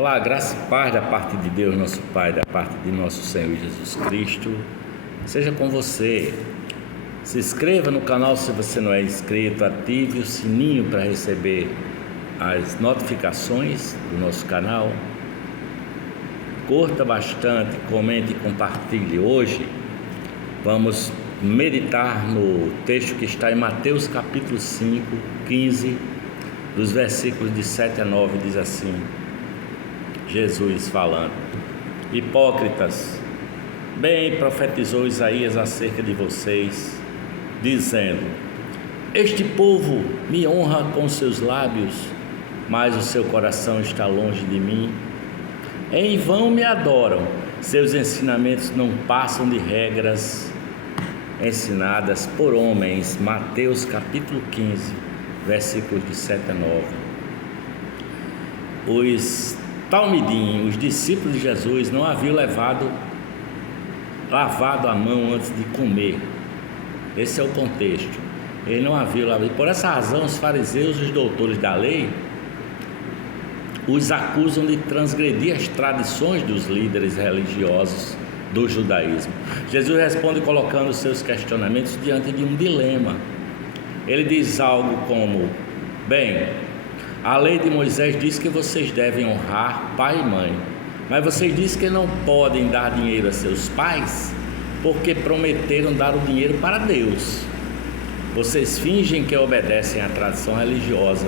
Olá, graça e paz da parte de Deus, nosso Pai, da parte de nosso Senhor Jesus Cristo, seja com você. Se inscreva no canal se você não é inscrito, ative o sininho para receber as notificações do nosso canal. Curta bastante, comente e compartilhe. Hoje vamos meditar no texto que está em Mateus capítulo 5, 15, dos versículos de 7 a 9, diz assim: Jesus falando: hipócritas, bem profetizou Isaías acerca de vocês, dizendo: este povo me honra com seus lábios, mas o seu coração está longe de mim. Em vão me adoram, seus ensinamentos não passam de regras ensinadas por homens. Mateus capítulo 15, versículos de 7 a 9. Os Talmidim, os discípulos de Jesus, não haviam lavado a mão antes de comer. Esse é o contexto. Eles não haviam lavado. Por essa razão, os fariseus e os doutores da lei os acusam de transgredir as tradições dos líderes religiosos do judaísmo. Jesus responde colocando seus questionamentos diante de um dilema. Ele diz algo como: bem, a lei de Moisés diz que vocês devem honrar pai e mãe, mas vocês dizem que não podem dar dinheiro a seus pais porque prometeram dar o dinheiro para Deus. Vocês fingem que obedecem à tradição religiosa,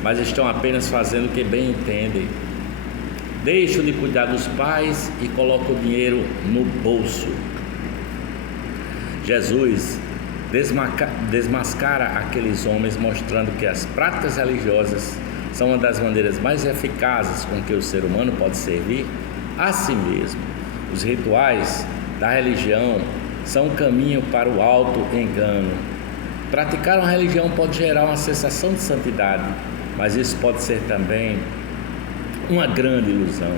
mas estão apenas fazendo o que bem entendem. Deixam de cuidar dos pais e colocam o dinheiro no bolso. Jesus desmascara aqueles homens, mostrando que as práticas religiosas são uma das maneiras mais eficazes com que o ser humano pode servir a si mesmo. Os rituais da religião são um caminho para o auto-engano. Praticar uma religião pode gerar uma sensação de santidade, mas isso pode ser também uma grande ilusão.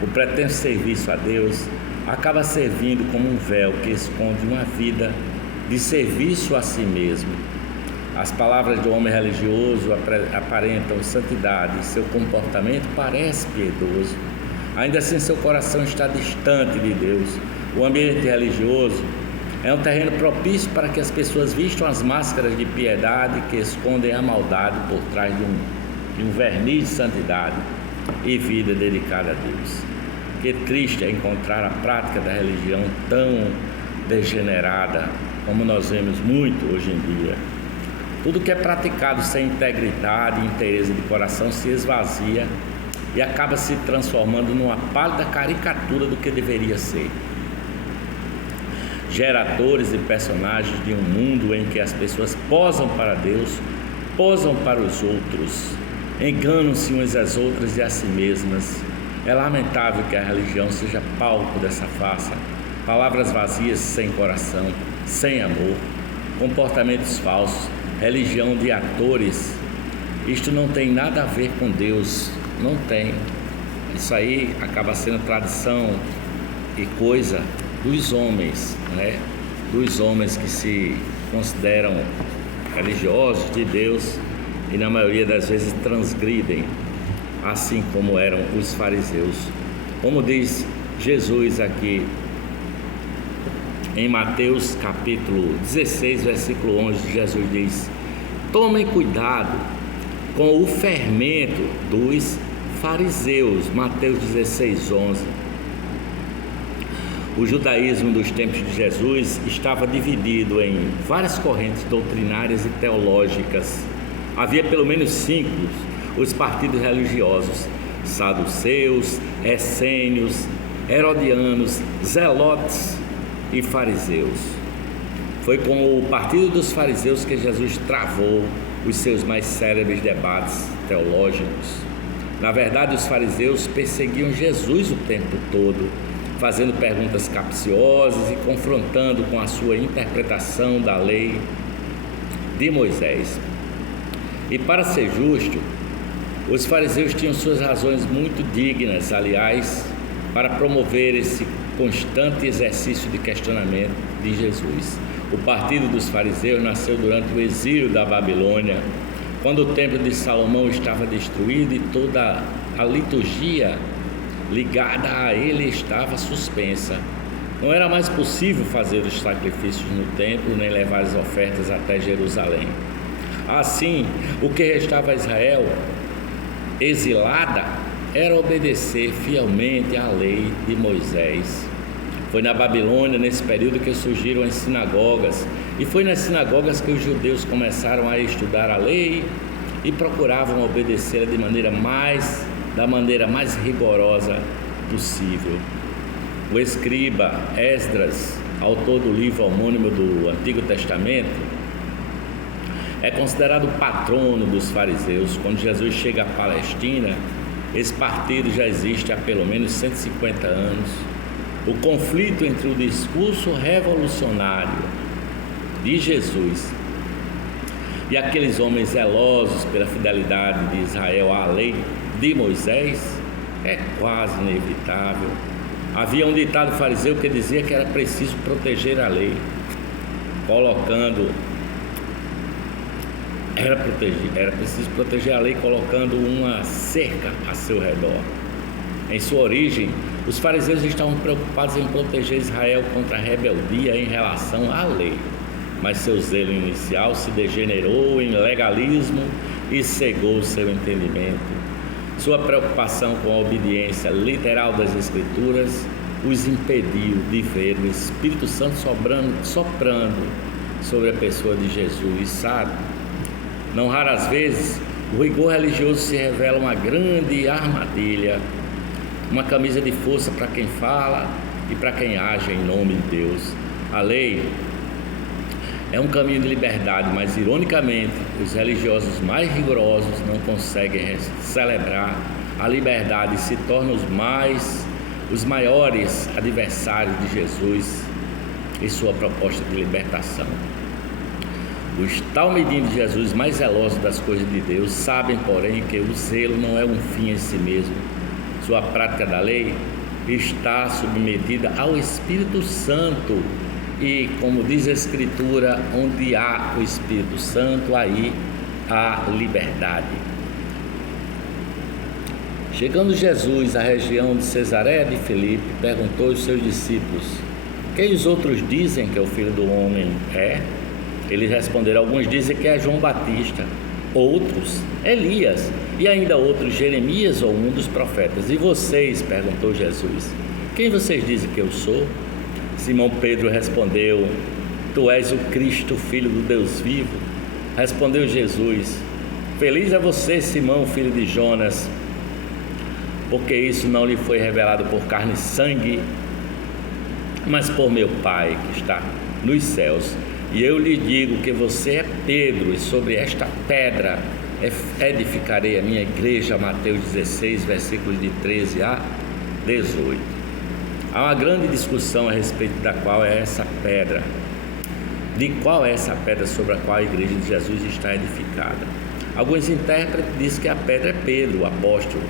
O pretenso serviço a Deus acaba servindo como um véu que esconde uma vida de serviço a si mesmo. As palavras do homem religioso aparentam santidade, seu comportamento parece piedoso. Ainda assim, seu coração está distante de Deus. O ambiente religioso é um terreno propício para que as pessoas vistam as máscaras de piedade que escondem a maldade por trás de um verniz de santidade e vida dedicada a Deus. Que triste é encontrar a prática da religião tão degenerada como nós vemos muito hoje em dia. Tudo que é praticado sem integridade e inteireza de coração se esvazia e acaba se transformando numa pálida caricatura do que deveria ser. Geradores e personagens de um mundo em que as pessoas posam para Deus, posam para os outros, enganam-se umas às outras e a si mesmas. É lamentável que a religião seja palco dessa farsa. Palavras vazias sem coração, sem amor, comportamentos falsos, religião de atores. Isto não tem nada a ver com Deus, não tem. Isso aí acaba sendo tradição e coisa dos homens, né? Dos homens que se consideram religiosos de Deus e na maioria das vezes transgridem, assim como eram os fariseus. Como diz Jesus aqui em Mateus capítulo 16, versículo 11, Jesus diz: tomem cuidado com o fermento dos fariseus. Mateus 16, 11. O judaísmo dos tempos de Jesus estava dividido em várias correntes doutrinárias e teológicas. Havia pelo menos 5 os partidos religiosos: saduceus, essênios, herodianos, zelotes e fariseus. Foi com o partido dos fariseus que Jesus travou os seus mais célebres debates teológicos. Na verdade, os fariseus perseguiam Jesus o tempo todo, fazendo perguntas capciosas e confrontando com a sua interpretação da lei de Moisés. E para ser justo, os fariseus tinham suas razões muito dignas, aliás, para promover esse constante exercício de questionamento de Jesus. O partido dos fariseus nasceu durante o exílio da Babilônia, quando o templo de Salomão estava destruído e toda a liturgia ligada a ele estava suspensa. Não era mais possível fazer os sacrifícios no templo, nem levar as ofertas até Jerusalém. Assim, o que restava a Israel, exilada, era obedecer fielmente à lei de Moisés. Foi na Babilônia, nesse período, que surgiram as sinagogas, e foi nas sinagogas que os judeus começaram a estudar a lei e procuravam obedecê-la da maneira mais rigorosa possível. O escriba Esdras, autor do livro homônimo do Antigo Testamento, é considerado o patrono dos fariseus. Quando Jesus chega à Palestina, esse partido já existe há pelo menos 150 anos. O conflito entre o discurso revolucionário de Jesus e aqueles homens zelosos pela fidelidade de Israel à lei de Moisés é quase inevitável. Havia um ditado fariseu que dizia que era preciso proteger a lei, era preciso proteger a lei colocando uma cerca a seu redor. Em sua origem, os fariseus estavam preocupados em proteger Israel contra a rebeldia em relação à lei, mas seu zelo inicial se degenerou em legalismo e cegou seu entendimento. Sua preocupação com a obediência literal das Escrituras os impediu de ver o Espírito Santo soprando sobre a pessoa de Jesus, sabe? Não raras vezes, o rigor religioso se revela uma grande armadilha, uma camisa de força para quem fala e para quem age em nome de Deus. A lei é um caminho de liberdade, mas ironicamente, os religiosos mais rigorosos não conseguem celebrar a liberdade e se tornam os maiores adversários de Jesus e sua proposta de libertação. Os talmidim de Jesus, mais zelosos das coisas de Deus, sabem, porém, que o zelo não é um fim em si mesmo. Sua prática da lei está submetida ao Espírito Santo. E, como diz a Escritura, onde há o Espírito Santo, aí há liberdade. Chegando Jesus à região de Cesareia de Filipe, perguntou aos seus discípulos: quem os outros dizem que o Filho do Homem é? Eles responderam: alguns dizem que é João Batista, outros Elias, e ainda outros Jeremias ou um dos profetas. E vocês? Perguntou Jesus: quem vocês dizem que eu sou? Simão Pedro respondeu: tu és o Cristo, Filho do Deus vivo. Respondeu Jesus: feliz é você, Simão, filho de Jonas, porque isso não lhe foi revelado por carne e sangue, mas por meu Pai que está nos céus. E eu lhe digo que você é Pedro, e sobre esta pedra edificarei a minha igreja. Mateus 16, versículos de 13 a 18. Há uma grande discussão a respeito de qual é essa pedra sobre a qual a igreja de Jesus está edificada. Alguns intérpretes dizem que a pedra é Pedro, o apóstolo.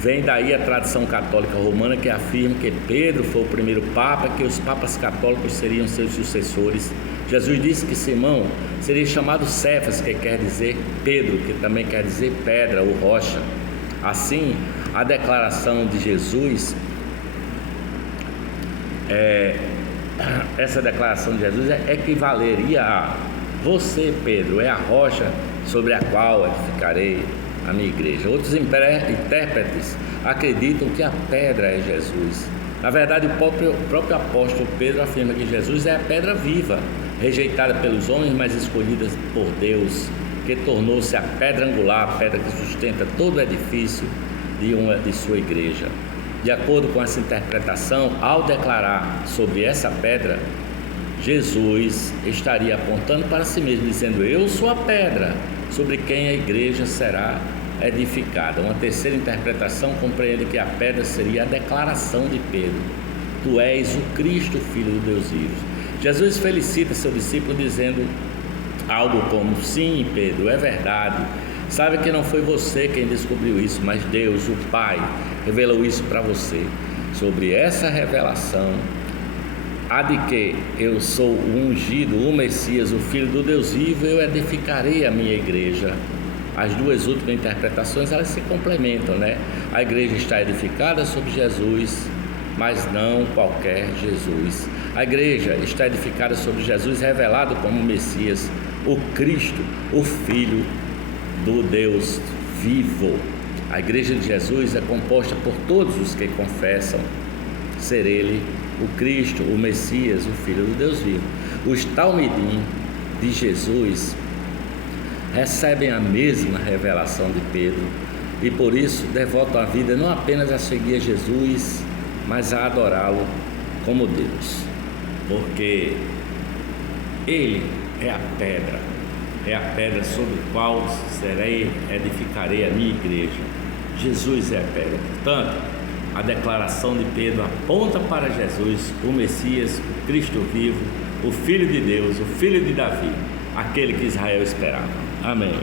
Vem daí a tradição católica romana, que afirma que Pedro foi o primeiro papa, que os papas católicos seriam seus sucessores. Jesus disse que Simão seria chamado Cefas, que quer dizer Pedro, que também quer dizer pedra ou rocha. Assim, a declaração de Jesus, essa declaração de Jesus equivaleria a: você, Pedro, é a rocha sobre a qual edificarei a minha igreja. Outros intérpretes acreditam que a pedra é Jesus. Na verdade, o próprio apóstolo Pedro afirma que Jesus é a pedra viva, rejeitada pelos homens, mas escolhida por Deus, que tornou-se a pedra angular, a pedra que sustenta todo o edifício de sua igreja. De acordo com essa interpretação, ao declarar sobre essa pedra, Jesus estaria apontando para si mesmo, dizendo: eu sou a pedra sobre quem a igreja será edificada. Uma terceira interpretação compreende que a pedra seria a declaração de Pedro: tu és o Cristo, Filho do Deus vivo. Jesus felicita seu discípulo dizendo algo como: sim, Pedro, é verdade. Sabe que não foi você quem descobriu isso, mas Deus, o Pai, revelou isso para você. Sobre essa revelação, a de que eu sou o ungido, o Messias, o Filho do Deus vivo, eu edificarei a minha igreja, as duas últimas interpretações, elas se complementam, né? A igreja está edificada sobre Jesus, mas não qualquer Jesus. A igreja está edificada sobre Jesus revelado como Messias, o Cristo, o Filho do Deus vivo. A igreja de Jesus é composta por todos os que confessam ser Ele o Cristo, o Messias, o Filho do Deus vivo. Os Talmidim de Jesus recebem a mesma revelação de Pedro e por isso devotam a vida não apenas a seguir Jesus, mas a adorá-lo como Deus, porque Ele é a pedra sobre a qual edificarei a minha igreja. Jesus é a pedra. Portanto, a declaração de Pedro aponta para Jesus, o Messias, o Cristo vivo, o Filho de Deus, o Filho de Davi, aquele que Israel esperava. Amém.